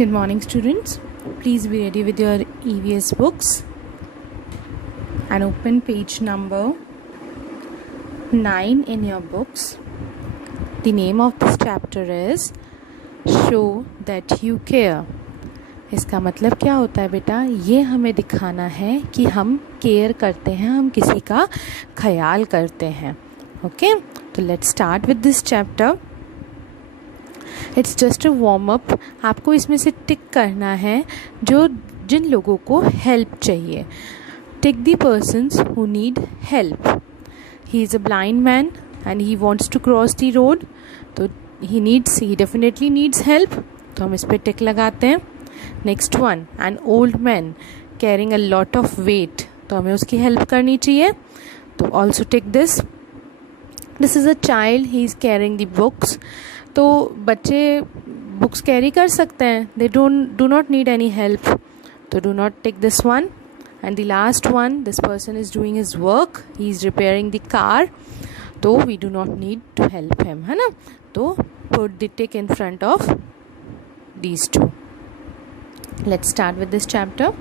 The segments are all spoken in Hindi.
Good morning, students. Please be ready with your EVS books and open page number 9 in your books. The name of this chapter is Show that you care. इसका मतलब क्या होता है बेटा? ये हमें दिखाना है कि हम केयर करते हैं, हम किसी का ख्याल करते हैं. ओके, तो let's start with this chapter. It's just a warm up. आपको इसमें से टिक करना है जिन लोगों को हेल्प चाहिए. Tick the persons who need help. He is a blind man and he wants to cross the road. तो ही डेफिनेटली नीड्स हेल्प, तो हम इस पर टिक लगाते हैं. Next one, an old man carrying a lot of weight, तो हमें उसकी हेल्प करनी चाहिए, तो also tick this. This is a child, he is carrying the books. तो बच्चे बुक्स कैरी कर सकते हैं, they do not need any help, तो do not take this one. And the last one, this person is doing his work, he is repairing the car, तो we do not need to help him, है ना. तो put the tick in front of these two. Let's start with this chapter.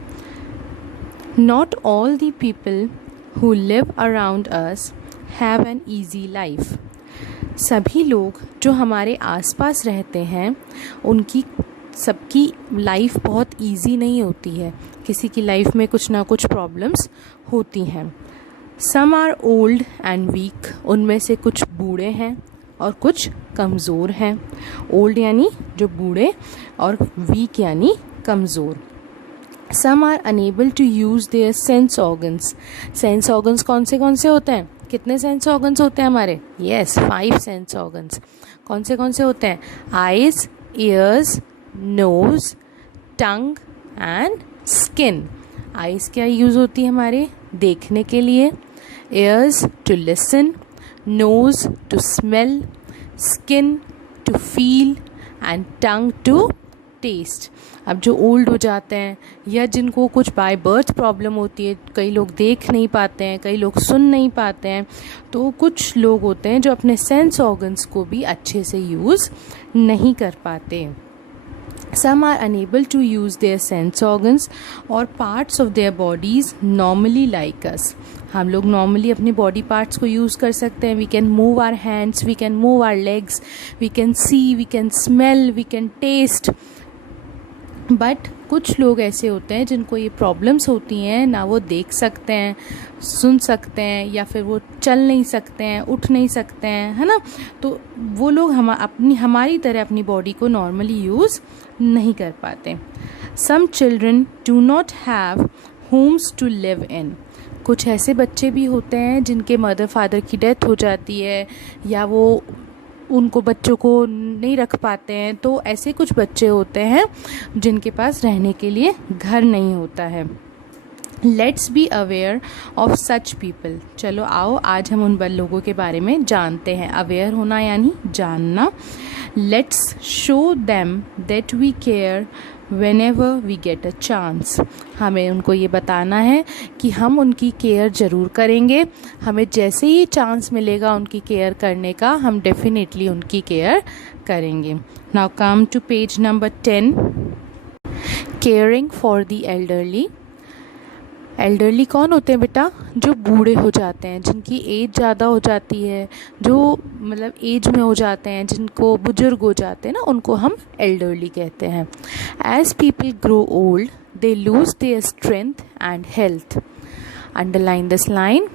Not all the people who live around us have an easy life. सभी लोग जो हमारे आसपास रहते हैं उनकी सबकी लाइफ बहुत इजी नहीं होती है. किसी की लाइफ में कुछ ना कुछ प्रॉब्लम्स होती हैं. Some are old and weak, उनमें से कुछ बूढ़े हैं और कुछ कमज़ोर हैं. ओल्ड यानी जो बूढ़े और वीक यानी कमज़ोर. Some are unable to use their sense organs. Sense organs कौन से होते हैं? कितने सेंस ऑर्गन्स होते हैं हमारे? Yes, 5 sense organs. कौन से होते हैं? Eyes, ears, nose, tongue and skin. Eyes क्या यूज़ होती है हमारे? देखने के लिए. Ears to listen, nose to smell, skin to feel and tongue to taste. अब जो ओल्ड हो जाते हैं या जिनको कुछ बाय बर्थ प्रॉब्लम होती है, कई लोग देख नहीं पाते हैं, कई लोग सुन नहीं पाते हैं, तो कुछ लोग होते हैं जो अपने सेंस ऑर्गन्स को भी अच्छे से यूज़ नहीं कर पाते. Some are unable to use their sense organs or parts of their bodies normally like us. हम लोग नॉर्मली अपने बॉडी पार्ट्स को यूज़ कर सकते हैं. We can move our hands, we can move our legs, we can see, we can smell, we can taste. But कुछ लोग ऐसे होते हैं जिनको ये प्रॉब्लम्स होती हैं, ना वो देख सकते हैं, सुन सकते हैं, या फिर वो चल नहीं सकते हैं, उठ नहीं सकते हैं, है ना. तो वो लोग हमारी तरह अपनी बॉडी को नॉर्मली यूज़ नहीं कर पाते. Some children do not have homes to live in. कुछ ऐसे बच्चे भी होते हैं जिनके मदर फादर की डेथ हो जाती है, या वो उनको बच्चों को नहीं रख पाते हैं, तो ऐसे कुछ बच्चे होते हैं जिनके पास रहने के लिए घर नहीं होता है. Let's be aware of such people. चलो आओ आज हम उन लोगों के बारे में जानते हैं. अवेयर होना यानी जानना. Let's show them that we care whenever we get a chance. हमें उनको ये बताना है कि हम उनकी केयर ज़रूर करेंगे. हमें जैसे ही चांस मिलेगा उनकी केयर करने का, हम डेफिनेटली उनकी केयर करेंगे. Now come to page number 10. Caring for the elderly. Elderly कौन होते हैं बेटा? जो बूढ़े हो जाते हैं, जिनकी एज ज़्यादा हो जाती है, जो मतलब एज में हो जाते हैं, जिनको बुजुर्ग हो जाते हैं ना, उनको हम एल्डरली कहते हैं. As people grow old they lose their strength and health. Underline this line.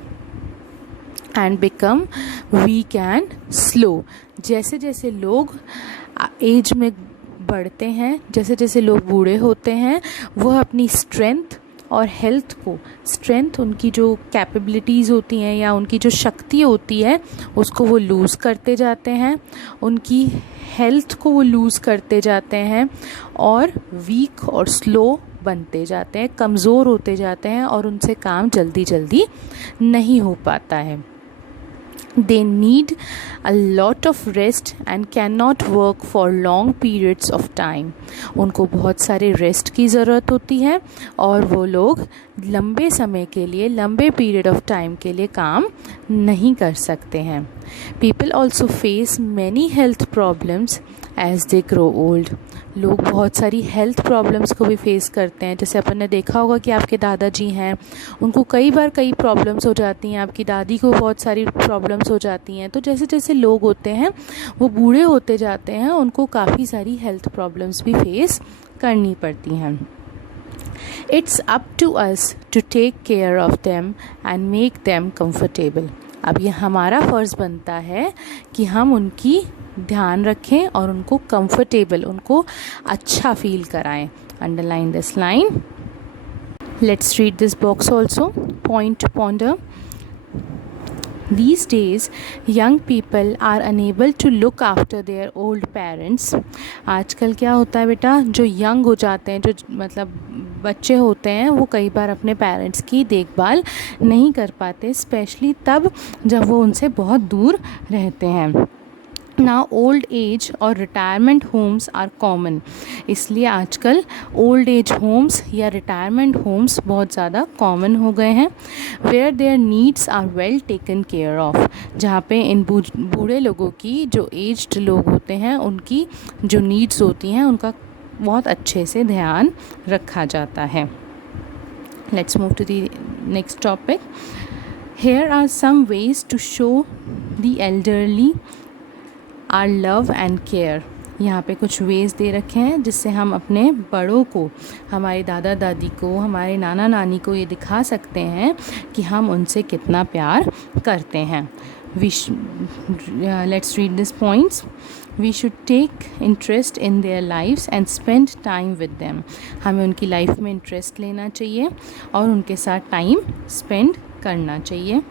And become weak and slow. जैसे जैसे लोग एज में बढ़ते हैं, जैसे जैसे लोग बूढ़े होते हैं, वह अपनी स्ट्रेंथ और हेल्थ को, स्ट्रेंथ उनकी जो कैपेबिलिटीज़ होती हैं या उनकी जो शक्ति होती है उसको वो लूज़ करते जाते हैं, उनकी हेल्थ को वो लूज़ करते जाते हैं, और वीक और स्लो बनते जाते हैं, कमज़ोर होते जाते हैं, और उनसे काम जल्दी जल्दी नहीं हो पाता है. They need a lot of rest and cannot work for long periods of time. उनको बहुत सारे रेस्ट की ज़रूरत होती है और वो लोग लंबे समय के लिए, लंबे पीरियड ऑफ टाइम के लिए काम नहीं कर सकते हैं। People also face many health problems as they grow old. लोग बहुत सारी हेल्थ प्रॉब्लम्स को भी फेस करते हैं। जैसे अपन ने देखा होगा कि आपके दादाजी हैं, उनको कई बार कई प्रॉब्लम्स हो जाती हैं, आपकी दादी को बहुत सारी प्रॉब्लम्स हो जाती हैं। तो जैसे जैसे लोग होते हैं वो बूढ़े होते जाते हैं, उनको काफ़ी सारी हेल्थ प्रॉब्लम्स भी फेस करनी पड़ती हैं। It's up to us to take care of them and make them comfortable. अब ये हमारा फ़र्ज़ बनता है कि हम उनकी ध्यान रखें और उनको कंफर्टेबल, उनको अच्छा फील कराएं। Underline this line. Let's read this box also. Point two ponder. These days, young people are unable to look after their old parents. आजकल क्या होता है बेटा, जो यंग हो जाते हैं, जो मतलब बच्चे होते हैं, वो कई बार अपने पेरेंट्स की देखभाल नहीं कर पाते, स्पेशली तब जब वो उनसे बहुत दूर रहते हैं। नाउ ओल्ड एज और रिटायरमेंट होम्स आर कॉमन। इसलिए आजकल ओल्ड एज होम्स या रिटायरमेंट होम्स बहुत ज़्यादा कॉमन हो गए हैं। Where their needs are well taken care of. जहाँ पे इन बूढ़े लोगों की, जो एज्ड लोग होते हैं, उनकी जो नीड्स होती हैं उनका बहुत अच्छे से ध्यान रखा जाता है। Let's move to the next topic. Here are some ways to show the elderly our love and care. यहाँ पे कुछ वेज़ दे रखे हैं जिससे हम अपने बड़ों को, हमारे दादा दादी को, हमारे नाना नानी को ये दिखा सकते हैं कि हम उनसे कितना प्यार करते हैं। Let's read this points. We should take interest in their lifes and spend time with them. हमें उनकी लाइफ में इंटरेस्ट लेना चाहिए और उनके साथ टाइम स्पेंड करना चाहिए।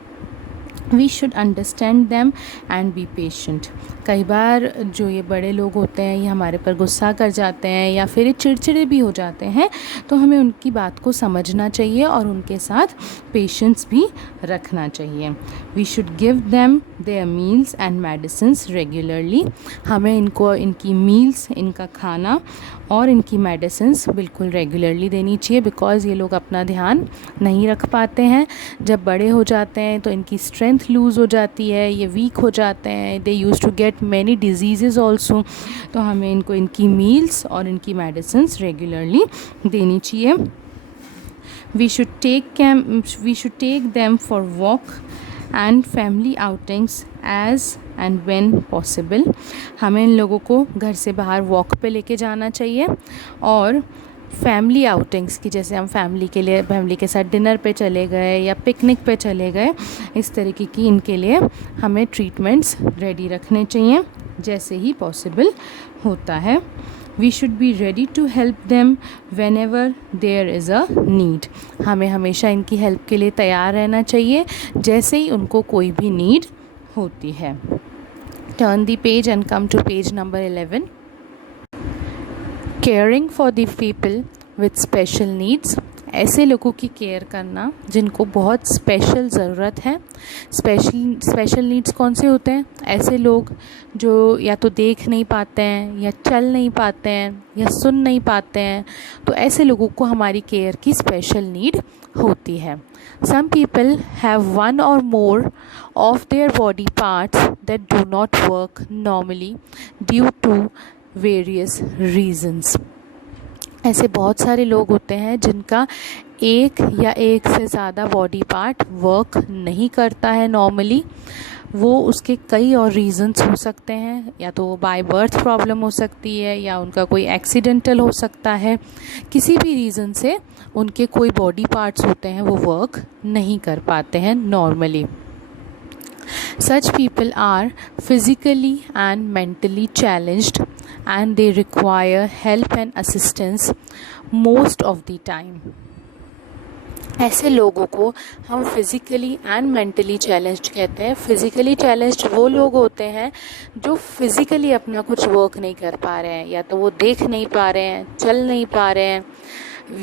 We should understand them and be patient. कई बार जो ये बड़े लोग होते हैं ये हमारे पर गुस्सा कर जाते हैं या फिर ये चिड़चिड़े भी हो जाते हैं, तो हमें उनकी बात को समझना चाहिए और उनके साथ पेशेंस भी रखना चाहिए। We should give them their meals and medicines regularly. हमें इनको इनकी मील्स, इनका खाना और इनकी मेडिसिन्स बिल्कुल रेगुलरली देनी चाहिए, बिकॉज़ ये लोग अपना ध्यान नहीं रख पाते हैं। जब बड़े हो जाते हैं तो इनकी स्ट्रेंथ लूज़ हो जाती है, ये वीक हो जाते हैं, they use to get many diseases also. तो हमें इनको इनकी मील्स और इनकी मेडिसिन्स रेगुलरली देनी चाहिए। We should take them for walk and family outings as and when possible. हमें इन लोगों को घर से बाहर वॉक पे लेके जाना चाहिए और फैमिली आउटिंग्स की, जैसे हम फैमिली के साथ डिनर पे चले गए या पिकनिक पे चले गए, इस तरीके की इनके लिए हमें ट्रीटमेंट्स रेडी रखने चाहिए जैसे ही पॉसिबल होता है। We should be ready to help them whenever there is a need. हमें हमेशा इनकी हेल्प के लिए तैयार रहना चाहिए जैसे ही उनको कोई भी नीड होती है। Turn the page and come to page number 11। Caring for the people with special needs. ऐसे लोगों की केयर करना जिनको बहुत स्पेशल ज़रूरत है। स्पेशल नीड्स कौन से होते हैं? ऐसे लोग जो या तो देख नहीं पाते हैं, या चल नहीं पाते हैं, या सुन नहीं पाते हैं, तो ऐसे लोगों को हमारी केयर की स्पेशल नीड होती है। Some people have one or more of their body parts that do not work normally due to various reasons. ऐसे बहुत सारे लोग होते हैं जिनका एक या एक से ज़्यादा बॉडी पार्ट वर्क नहीं करता है नॉर्मली। वो उसके कई और रीज़न्स हो सकते हैं, या तो बाय बर्थ प्रॉब्लम हो सकती है, या उनका कोई एक्सीडेंटल हो सकता है। किसी भी रीज़न से उनके कोई बॉडी पार्ट्स होते हैं वो वर्क नहीं कर पाते हैं normally. Such people are physically and mentally challenged and they require help and assistance most of the time. ऐसे लोगों को हम फिज़िकली एंड मेंटली चैलेंज्ड कहते हैं। फिज़िकली चैलेंज्ड वो लोग होते हैं जो फिज़िकली अपना कुछ वर्क नहीं कर पा रहे हैं, या तो वो देख नहीं पा रहे हैं, चल नहीं पा रहे हैं,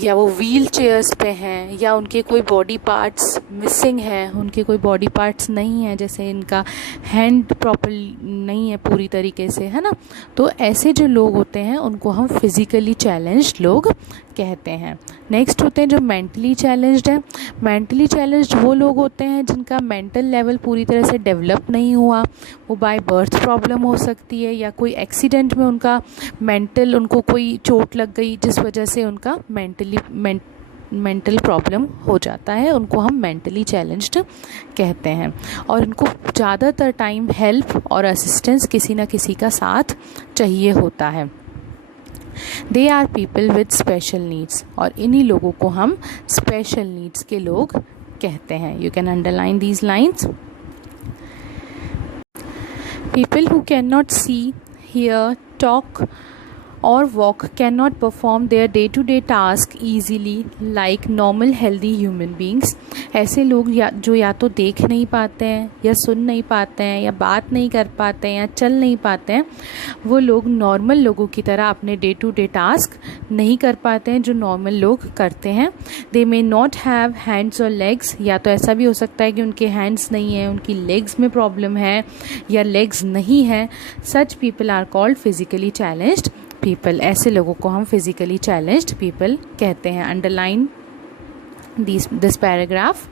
या वो व्हील चेयर्स पे हैं, या उनके कोई बॉडी पार्ट्स मिसिंग हैं, उनके कोई बॉडी पार्ट्स नहीं हैं, जैसे इनका हैंड प्रॉपर नहीं है पूरी तरीके से, है ना। तो ऐसे जो लोग होते हैं उनको हम फिज़िकली चैलेंज्ड लोग कहते हैं। नेक्स्ट होते हैं जो मेंटली चैलेंज्ड है। मेंटली चैलेंज्ड वो लोग होते हैं जिनका मेंटल लेवल पूरी तरह से डेवलप नहीं हुआ। वो बाय बर्थ प्रॉब्लम हो सकती है, या कोई एक्सीडेंट में उनको कोई चोट लग गई जिस वजह से उनका मेंटल प्रॉब्लम हो जाता है, उनको हम मेंटली चैलेंज्ड कहते हैं। और इनको ज़्यादातर टाइम हेल्प और असिस्टेंस किसी न किसी का साथ चाहिए होता है। They are people with special needs, और इन्हीं लोगों को हम स्पेशल नीड्स के लोग कहते हैं। You can underline these lines. People who can not see, hear, talk or walk cannot perform their day-to-day task easily like normal healthy human beings. ऐसे लोग जो या तो देख नहीं पाते हैं, या सुन नहीं पाते हैं, या बात नहीं कर पाते हैं, या चल नहीं पाते हैं, वो लोग नॉर्मल लोगों की तरह अपने डे टू डे टास्क नहीं कर पाते हैं जो नॉर्मल लोग करते हैं। दे मे नॉट हैव हैंड्स और लेग्स, या तो ऐसा भी हो सकता है कि उनके हैंड्स नहीं हैं, उनकी लेग्स में प्रॉब्लम है, या लेग्स नहीं है। Such people are called physically challenged people. ऐसे लोगों को हम फिजिकली चैलेंज्ड पीपल कहते हैं। Underline this paragraph.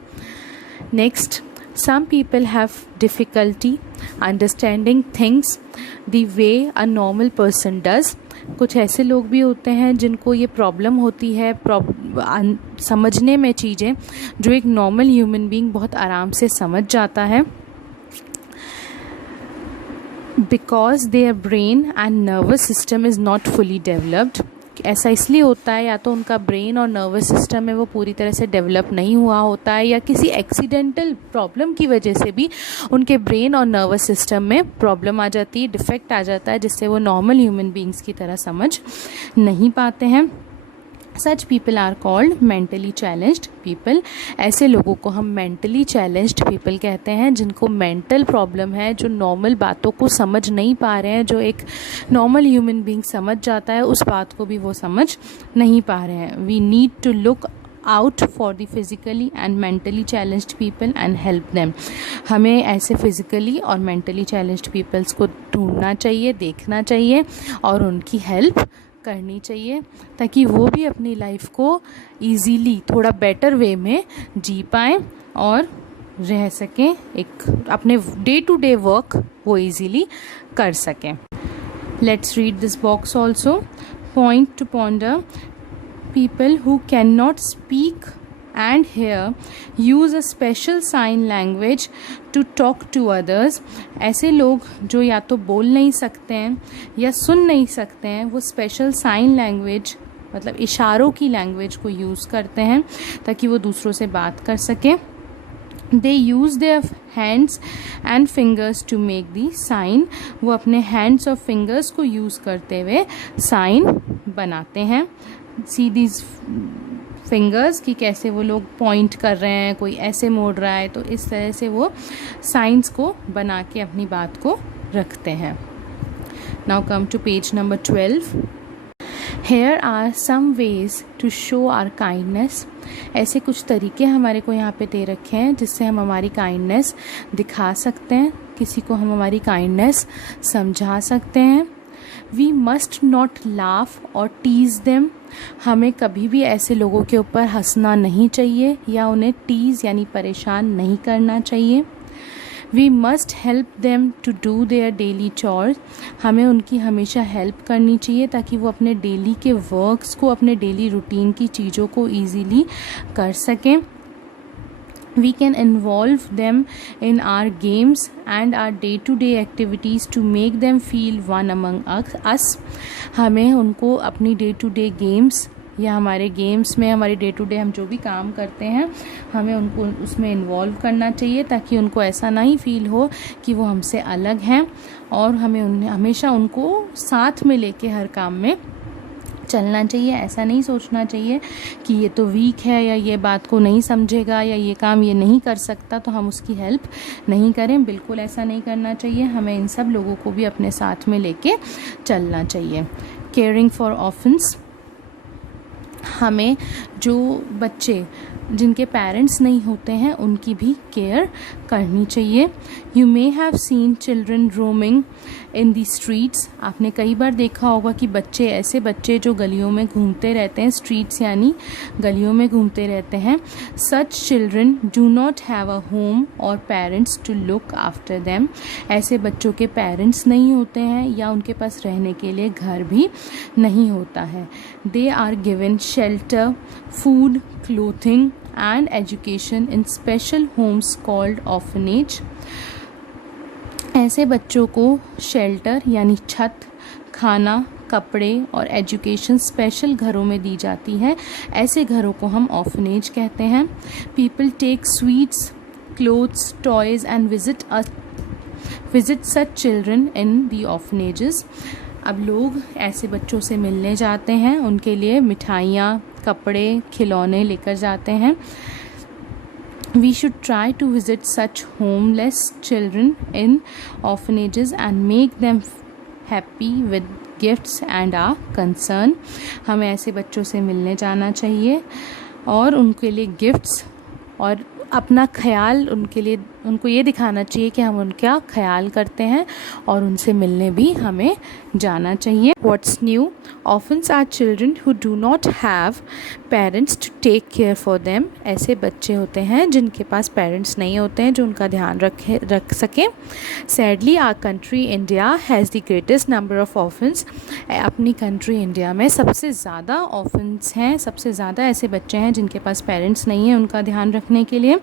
Next, some people have difficulty understanding things the way a normal person does. कुछ ऐसे लोग भी होते हैं जिनको ये प्रॉब्लम होती है समझने में चीज़ें जो एक नॉर्मल ह्यूमन बीइंग बहुत आराम से समझ जाता है। Because their brain and nervous system is not fully developed. ऐसा इसलिए होता है या तो उनका ब्रेन और नर्वस सिस्टम है वो पूरी तरह से डेवलप नहीं हुआ होता है, या किसी एक्सीडेंटल प्रॉब्लम की वजह से भी उनके ब्रेन और नर्वस सिस्टम में प्रॉब्लम आ जाती है, डिफेक्ट आ जाता है, जिससे वो नॉर्मल ह्यूमन बीइंग्स की तरह समझ नहीं पाते हैं। Such people are called mentally challenged people. ऐसे लोगों को हम मेंटली चैलेंज्ड पीपल कहते हैं जिनको मेंटल प्रॉब्लम है, जो नॉर्मल बातों को समझ नहीं पा रहे हैं, जो एक नॉर्मल ह्यूमन बीइंग समझ जाता है उस बात को भी वो समझ नहीं पा रहे हैं। We need to look out for the physically and mentally challenged people and help them. हमें ऐसे फिज़िकली और मेंटली चैलेंज्ड पीपल्स को ढूंढना चाहिए, देखना चाहिए और उनकी हेल्प करनी चाहिए, ताकि वो भी अपनी लाइफ को इजीली थोड़ा बेटर वे में जी पाएँ और रह सकें, एक अपने डे टू डे वर्क वो इजीली कर सकें। Let's read this box also. Point two ponder. People who can not speak and hear use a special sign language to talk to others. ऐसे लोग जो या तो बोल नहीं सकते हैं या सुन नहीं सकते हैं, वो स्पेशल साइन लैंग्वेज मतलब इशारों की लैंग्वेज को यूज़ करते हैं ताकि वो दूसरों से बात कर सकें। They use their hands and fingers to make the sign. वो अपने hands और fingers को यूज़ करते हुए साइन बनाते हैं। See these फिंगर्स कि कैसे वो लोग पॉइंट कर रहे हैं, कोई ऐसे मोड़ रहा है, तो इस तरह से वो साइंस को बना के अपनी बात को रखते हैं। Now come to page number 12। Here are some ways to show our kindness. ऐसे कुछ तरीके हमारे को यहाँ पे दे रखे हैं जिससे हम हमारी काइंडनेस दिखा सकते हैं, किसी को हम हमारी काइंडनेस समझा सकते हैं। We must not laugh or tease them. हमें कभी भी ऐसे लोगों के ऊपर हंसना नहीं चाहिए या उन्हें टीज़ यानी परेशान नहीं करना चाहिए। We must help them to do their daily chores. हमें उनकी हमेशा हेल्प करनी चाहिए ताकि वो अपने डेली के वर्क्स को, अपने डेली रूटीन की चीज़ों को ईजीली कर सकें। We can involve them in our games and our day-to-day activities to make them feel one among us. हमें उनको अपनी day-to-day games या हमारे गेम्स में, हमारे डे टू डे हम जो भी काम करते हैं, हमें उनको उसमें इन्वॉल्व करना चाहिए ताकि उनको ऐसा नहीं फील हो कि वो हमसे अलग हैं, और हमें हमेशा उनको साथ में लेके हर काम में चलना चाहिए। ऐसा नहीं सोचना चाहिए कि ये तो वीक है या ये बात को नहीं समझेगा या ये काम ये नहीं कर सकता तो हम उसकी हेल्प नहीं करें। बिल्कुल ऐसा नहीं करना चाहिए। हमें इन सब लोगों को भी अपने साथ में लेके चलना चाहिए। Caring for orphans. हमें जो बच्चे जिनके पेरेंट्स नहीं होते हैं उनकी भी केयर करनी चाहिए। You may have seen children roaming in the streets. आपने कई बार देखा होगा कि ऐसे बच्चे जो गलियों में घूमते रहते हैं, स्ट्रीट्स यानी गलियों में घूमते रहते हैं। Such children do not have a home और parents to look after them. ऐसे बच्चों के पेरेंट्स नहीं होते हैं या उनके पास रहने के लिए घर भी नहीं होता है। They are given shelter, food, clothing and education in special homes called orphanage। ऐसे बच्चों को शेल्टर यानी छत, खाना, कपड़े और एजुकेशन स्पेशल घरों में दी जाती है। ऐसे घरों को हम ऑर्फनेज कहते हैं। People take sweets, clothes, toys and visit such children in the orphanages. अब लोग ऐसे बच्चों से मिलने जाते हैं, उनके लिए मिठाइयाँ, कपड़े, खिलौने लेकर जाते हैं। We should try to visit such homeless children in orphanages and make them happy with gifts and our concern। हमें ऐसे बच्चों से मिलने जाना चाहिए और उनके लिए गिफ्ट्स और अपना ख्याल उनको ये दिखाना चाहिए कि हम उनका ख्याल करते हैं और उनसे मिलने भी हमें जाना चाहिए। What's new? Orphans are children who do not have parents to take care for them। ऐसे बच्चे होते हैं जिनके पास पेरेंट्स नहीं होते हैं जो उनका ध्यान रख सकें। Sadly our country India has the greatest number of orphans। अपनी कंट्री इंडिया में सबसे ज़्यादा ऑर्फन्स हैं, सबसे ज़्यादा ऐसे बच्चे हैं जिनके पास पेरेंट्स नहीं हैं उनका ध्यान रखने के लिए।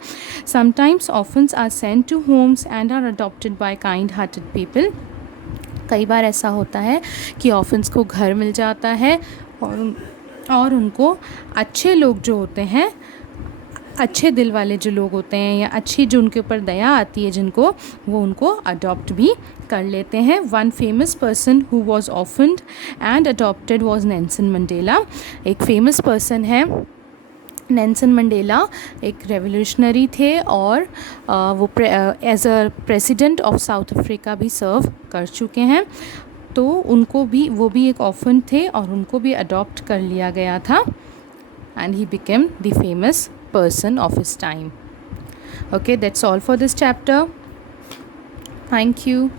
Sometimes orphans are sent to homes and are adopted by kind-hearted people। कई बार ऐसा होता है कि ऑर्फन्स को घर मिल जाता है और उनको अच्छे लोग जो होते हैं, अच्छे दिल वाले जो लोग होते हैं या अच्छी जो उनके ऊपर दया आती है जिनको, वो उनको अडॉप्ट भी कर लेते हैं। One famous person who was orphaned and adopted was Nelson Mandela. एक फेमस पर्सन है नेल्सन मंडेला, एक रेवोल्यूशनरी थे और वो as a president of South Africa भी सर्व कर चुके हैं। तो वो भी एक ऑर्फन थे और उनको भी अडॉप्ट कर लिया गया था and he became the famous person of his time। Okay, that's all for this chapter. Thank you.